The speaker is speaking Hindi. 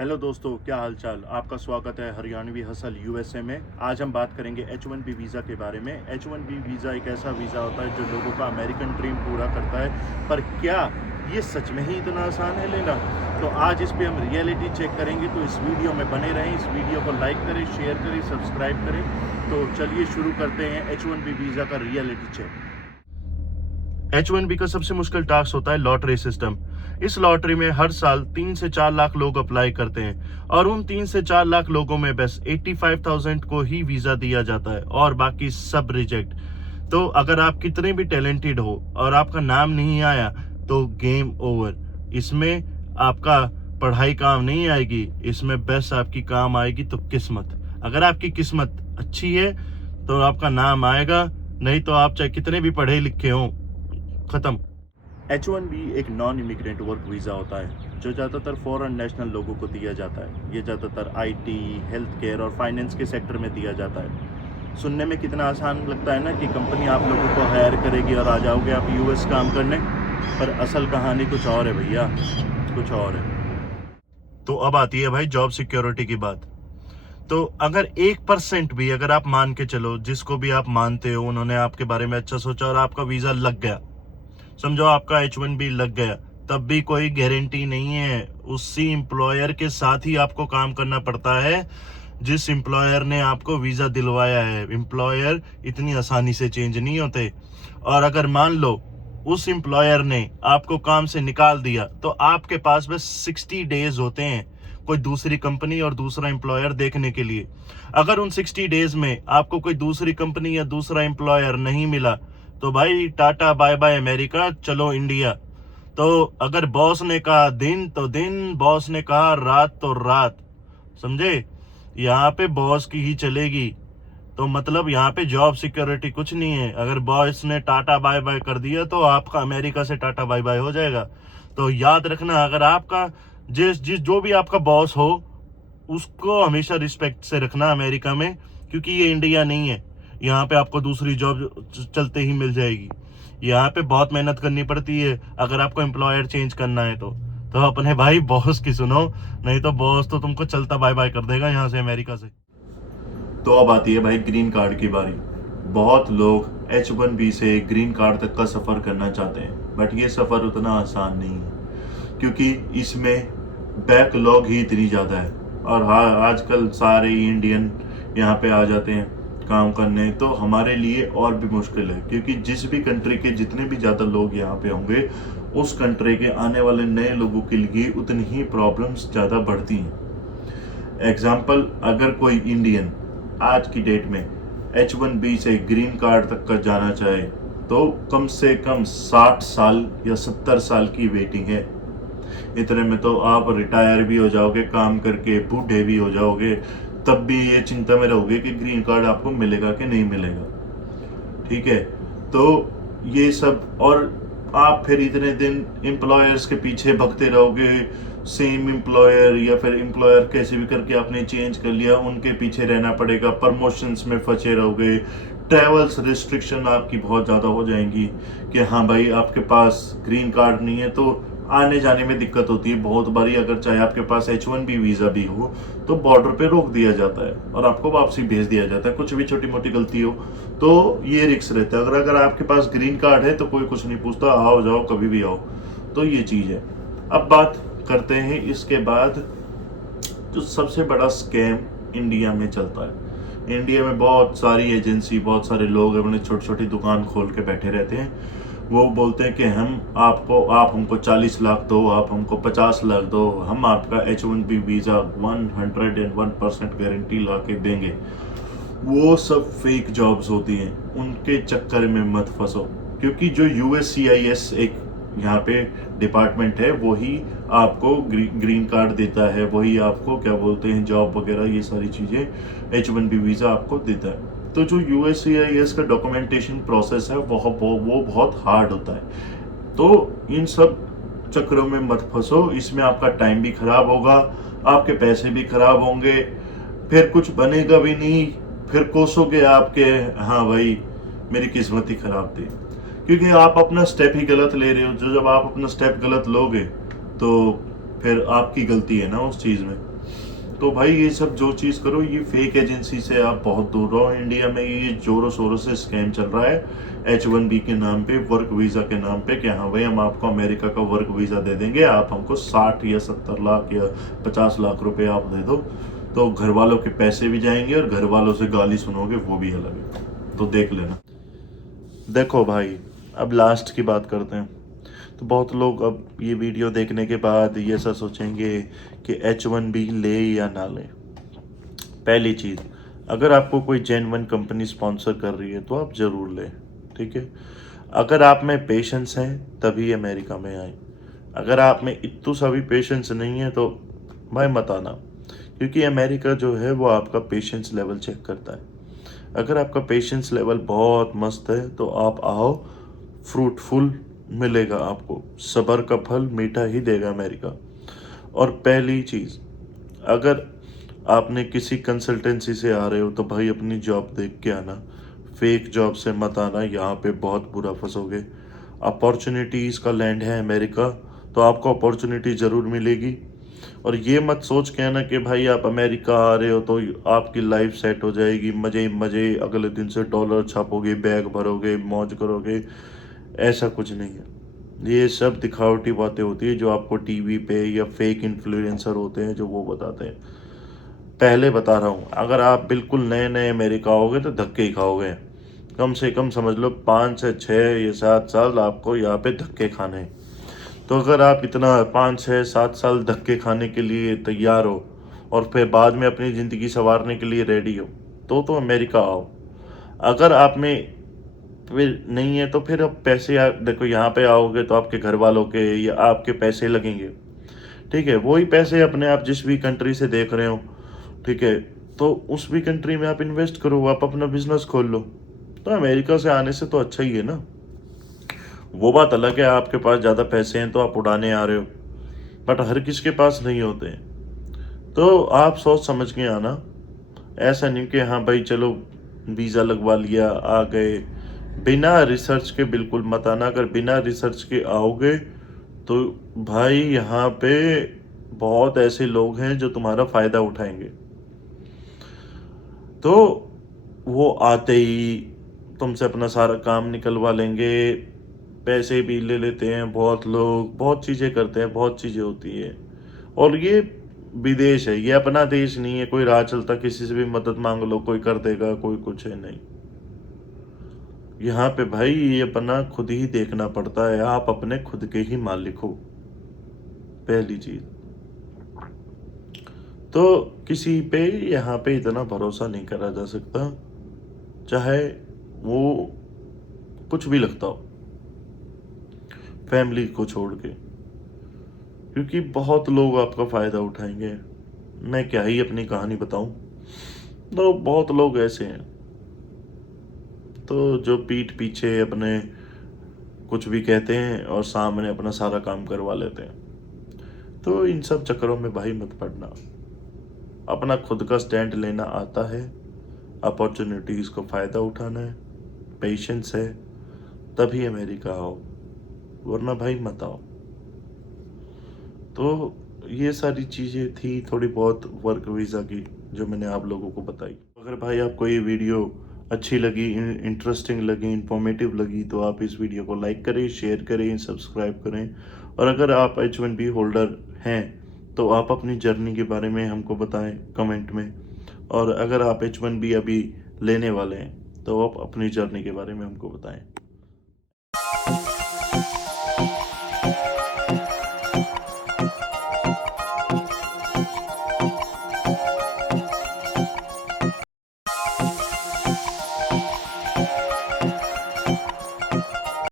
हेलो दोस्तों, क्या हाल चाल। आपका स्वागत है हरियाणवी हसल यूएसए में। आज हम बात करेंगे H1B वीज़ा के बारे में। H1B वीज़ा एक ऐसा वीज़ा होता है जो लोगों का अमेरिकन ड्रीम पूरा करता है। पर क्या ये सच में ही इतना आसान है लेना? तो आज इस पे हम रियलिटी चेक करेंगे, तो इस वीडियो में बने रहें। इस वीडियो को लाइक करें, शेयर करें, सब्सक्राइब करें। तो चलिए शुरू करते हैं H1B वीज़ा का रियलिटी चेक। H1B का सबसे मुश्किल टास्क होता है लॉटरी सिस्टम। इस लॉटरी में हर साल 3 से 4 लाख लोग अप्लाई करते हैं और उन 3 से 4 लाख लोगों में बस 85,000 को ही वीज़ा दिया जाता है और बाकी सब रिजेक्ट। तो अगर आप कितने भी टैलेंटेड हो और आपका नाम नहीं आया तो गेम ओवर। इसमें आपका पढ़ाई काम नहीं आएगी, इसमें बस आपकी काम आएगी तो किस्मत। अगर आपकी किस्मत अच्छी है तो आपका नाम आएगा, नहीं तो आप चाहे कितने भी पढ़े लिखे हों, खत्म। H1B एक नॉन इमिग्रेंट वर्क वीज़ा होता है जो ज़्यादातर फॉरेन नेशनल लोगों को दिया जाता है। ये ज़्यादातर IT, हेल्थ केयर और फाइनेंस के सेक्टर में दिया जाता है। सुनने में कितना आसान लगता है ना कि कंपनी आप लोगों को हायर करेगी और आ जाओगे आप US काम करने, पर असल कहानी कुछ और है भैया, कुछ और है। तो अब आती है भाई जॉब सिक्योरिटी की बात। तो अगर 1% भी, अगर आप मान के चलो, जिसको भी आप मानते हो उन्होंने आपके बारे में अच्छा सोचा और आपका वीज़ा लग गया, समझो आपका H1B लग गया, तब भी कोई गारंटी नहीं है। उसी एम्प्लॉयर के साथ ही आपको काम करना पड़ता है जिस एम्प्लॉयर ने आपको वीज़ा दिलवाया है। एम्प्लॉयर इतनी आसानी से चेंज नहीं होते। और अगर मान लो उस एम्प्लॉयर ने आपको काम से निकाल दिया तो आपके पास बस 60 डेज होते हैं कोई दूसरी कंपनी और दूसरा एम्प्लॉयर देखने के लिए। अगर उन 60 डेज में आपको कोई दूसरी कंपनी या दूसरा एम्प्लॉयर नहीं मिला तो भाई टाटा बाय बाय अमेरिका, चलो इंडिया। तो अगर बॉस ने कहा दिन तो दिन, बॉस ने कहा रात तो रात, समझे? यहाँ पे बॉस की ही चलेगी। तो मतलब यहाँ पे जॉब सिक्योरिटी कुछ नहीं है। अगर बॉस ने टाटा बाय बाय कर दिया तो आपका अमेरिका से टाटा बाय बाय हो जाएगा। तो याद रखना, अगर आपका जिस जिस जो भी आपका बॉस हो उसको हमेशा रिस्पेक्ट से रखना अमेरिका में, क्योंकि ये इंडिया नहीं है। यहाँ पे आपको दूसरी जॉब चलते ही मिल जाएगी। यहाँ पे बहुत मेहनत करनी पड़ती है अगर आपको एम्प्लॉयर चेंज करना है तो अपने भाई बॉस की सुनो, नहीं तो बॉस तो तुमको चलता बाय बाय कर देगा यहाँ से, अमेरिका से। तो अब आती है भाई ग्रीन कार्ड की बारी। बहुत लोग H1B से ग्रीन कार्ड तक का सफ़र करना चाहते हैं, बट ये सफ़र उतना आसान नहीं है क्योंकि इसमें बैकलॉग ही इतनी ज़्यादा है। और हाँ, आजकल सारे इंडियन यहाँ पे आ जाते हैं काम करने, तो हमारे लिए और भी मुश्किल है क्योंकि जिस भी कंट्री के जितने भी ज़्यादा लोग यहाँ पे होंगे, उस कंट्री के आने वाले नए लोगों के लिए उतनी ही प्रॉब्लम्स ज़्यादा बढ़ती हैं। एग्जाम्पल, अगर कोई इंडियन आज की डेट में H1B से ग्रीन कार्ड तक का जाना चाहे तो कम से कम 60 साल या 70 साल की वेटिंग है। इतने में तो आप रिटायर भी हो जाओगे काम करके, बूढ़े भी हो जाओगे, तब भी ये चिंता में रहोगे कि ग्रीन कार्ड आपको मिलेगा कि नहीं मिलेगा। ठीक है, तो ये सब, और आप फिर इतने दिन एम्प्लॉयर्स के पीछे भगते रहोगे। सेम एम्प्लॉयर या फिर एम्प्लॉयर कैसे भी करके आपने चेंज कर लिया, उनके पीछे रहना पड़ेगा, प्रमोशंस में फंसे रहोगे। ट्रैवल्स रिस्ट्रिक्शन आपकी बहुत ज़्यादा हो जाएंगी कि हाँ भाई आपके पास ग्रीन कार्ड नहीं है तो आने जाने में दिक्कत होती है। बहुत बारी अगर चाहे आपके पास H1B वीज़ा भी हो तो बॉर्डर पे रोक दिया जाता है और आपको वापसी भेज दिया जाता है, कुछ भी छोटी मोटी गलती हो तो ये रिस्क रहता है। अगर आपके पास ग्रीन कार्ड है तो कोई कुछ नहीं पूछता, आओ जाओ कभी भी आओ। तो ये चीज़ है। अब बात करते हैं इसके बाद जो सबसे बड़ा स्कैम इंडिया में चलता है। इंडिया में बहुत सारी एजेंसी, बहुत सारे लोग अपने छोटी छोटी दुकान खोल के बैठे रहते हैं। वो बोलते हैं कि आप हमको 40 लाख दो, आप हमको 50 लाख दो, हम आपका H1B वीज़ा 101% गारंटी ला के देंगे। वो सब फेक जॉब्स होती हैं, उनके चक्कर में मत फंसो। क्योंकि जो USCIS एक यहाँ पे डिपार्टमेंट है, वही आपको ग्रीन कार्ड देता है, वही आपको क्या बोलते हैं जॉब वगैरह ये सारी चीज़ें H1B वीज़ा आपको देता है। तो जो USCIS का डॉक्यूमेंटेशन प्रोसेस है वो बहुत हार्ड होता है। तो इन सब चक्रों में मत फंसो, इसमें आपका टाइम भी खराब होगा, आपके पैसे भी खराब होंगे, फिर कुछ बनेगा भी नहीं, फिर कोसोगे आपके हाँ भाई मेरी किस्मत ही खराब थी, क्योंकि आप अपना स्टेप ही गलत ले रहे हो। जो जब आप अपना स्टेप गलत लोगे तो फिर आपकी गलती है ना उस चीज़ में। तो भाई ये सब जो चीज़ करो, ये फेक एजेंसी से आप बहुत दूर रहो। इंडिया में ये जोरों शोरों से स्कैम चल रहा है H1B के नाम पे, वर्क वीज़ा के नाम पे, कि हाँ भाई हम आपको अमेरिका का वर्क वीज़ा दे देंगे, आप हमको 60 या 70 लाख या 50 लाख रुपए आप दे दो, तो घर वालों के पैसे भी जाएंगे और घर वालों से गाली सुनोगे, वो भी अलग है। तो देख लेना। देखो भाई, अब लास्ट की बात करते हैं। तो बहुत लोग अब ये वीडियो देखने के बाद ये सब सोचेंगे कि H1B ले या ना ले। पहली चीज़, अगर आपको कोई जेन्युइन कंपनी स्पॉन्सर कर रही है तो आप ज़रूर लें, ठीक है। अगर आप में पेशेंस है तभी अमेरिका में आए। अगर आप में इतू सा भी पेशेंस नहीं है तो भाई मत आना, क्योंकि अमेरिका जो है वो आपका पेशेंस लेवल चेक करता है। अगर आपका पेशेंस लेवल बहुत मस्त है तो आप आओ, फ्रूटफुल मिलेगा आपको, सब्र का फल मीठा ही देगा अमेरिका। और पहली चीज़, अगर आपने किसी कंसल्टेंसी से आ रहे हो तो भाई अपनी जॉब देख के आना, फेक जॉब से मत आना, यहाँ पे बहुत बुरा फंसोगे। अपॉर्चुनिटीज़ का लैंड है अमेरिका, तो आपको अपॉर्चुनिटी ज़रूर मिलेगी। और ये मत सोच के आना कि भाई आप अमेरिका आ रहे हो तो आपकी लाइफ सेट हो जाएगी, मज़े मज़े, अगले दिन से डॉलर छापोगे, बैग भरोगे, मौज करोगे। ऐसा कुछ नहीं है। ये सब दिखावटी बातें होती है जो आपको टीवी पे या फेक इन्फ्लुएंसर होते हैं जो वो बताते हैं। पहले बता रहा हूँ, अगर आप बिल्कुल नए नए अमेरिका आओगे तो धक्के ही खाओगे। कम से कम समझ लो 5 से 6 या 7 साल आपको यहाँ पे धक्के खाने हैं। तो अगर आप इतना 5 6 7 साल धक्के खाने के लिए तैयार हो और फिर बाद में अपनी ज़िंदगी संवारने के लिए रेडी हो तो अमेरिका आओ। अगर आप में फिर नहीं है तो फिर अब पैसे देखो, यहाँ पे आओगे तो आपके घर वालों के या आपके पैसे लगेंगे, ठीक है। वही पैसे अपने आप जिस भी कंट्री से देख रहे हो, ठीक है, तो उस भी कंट्री में आप इन्वेस्ट करो, आप अपना बिजनेस खोल लो। तो अमेरिका से आने से तो अच्छा ही है ना। वो बात अलग है आपके पास ज़्यादा पैसे हैं तो आप उड़ाने आ रहे हो, बट हर किसी के पास नहीं होते हैं। तो आप सोच समझ के आना, ऐसा नहीं कि हाँ भाई चलो वीज़ा लगवा लिया आ गए। बिना रिसर्च के बिल्कुल मत आना। अगर बिना रिसर्च के आओगे तो भाई यहाँ पे बहुत ऐसे लोग हैं जो तुम्हारा फ़ायदा उठाएंगे। तो वो आते ही तुमसे अपना सारा काम निकलवा लेंगे, पैसे भी ले लेते हैं बहुत लोग, बहुत चीज़ें करते हैं, बहुत चीज़ें होती है। और ये विदेश है, ये अपना देश नहीं है। कोई राह चलता किसी से भी मदद मांग लो, कोई कर देगा, कोई कुछ है नहीं। यहाँ पे भाई ये अपना खुद ही देखना पड़ता है, आप अपने खुद के ही मालिक हो, पहली चीज। तो किसी पे यहाँ पे इतना भरोसा नहीं करा जा सकता, चाहे वो कुछ भी लगता हो, फैमिली को छोड़ के, क्योंकि बहुत लोग आपका फायदा उठाएंगे। मैं क्या ही अपनी कहानी बताऊं, तो बहुत लोग ऐसे हैं तो जो पीठ पीछे अपने कुछ भी कहते हैं और सामने अपना सारा काम करवा लेते हैं। तो इन सब चक्करों में भाई मत पड़ना, अपना खुद का स्टैंड लेना आता है, अपॉर्चुनिटीज़ को फ़ायदा उठाना है, पेशेंस है, तभी अमेरिका आओ, वरना भाई मत आओ। तो ये सारी चीज़ें थी थोड़ी बहुत वर्क वीज़ा की जो मैंने आप लोगों को बताई। अगर भाई आपको ये वीडियो अच्छी लगी, इंटरेस्टिंग लगी, इंफॉर्मेटिव लगी, तो आप इस वीडियो को लाइक करें, शेयर करें, सब्सक्राइब करें। और अगर आप H1B होल्डर हैं तो आप अपनी जर्नी के बारे में हमको बताएं कमेंट में। और अगर आप H1B अभी लेने वाले हैं तो आप अपनी जर्नी के बारे में हमको बताएं।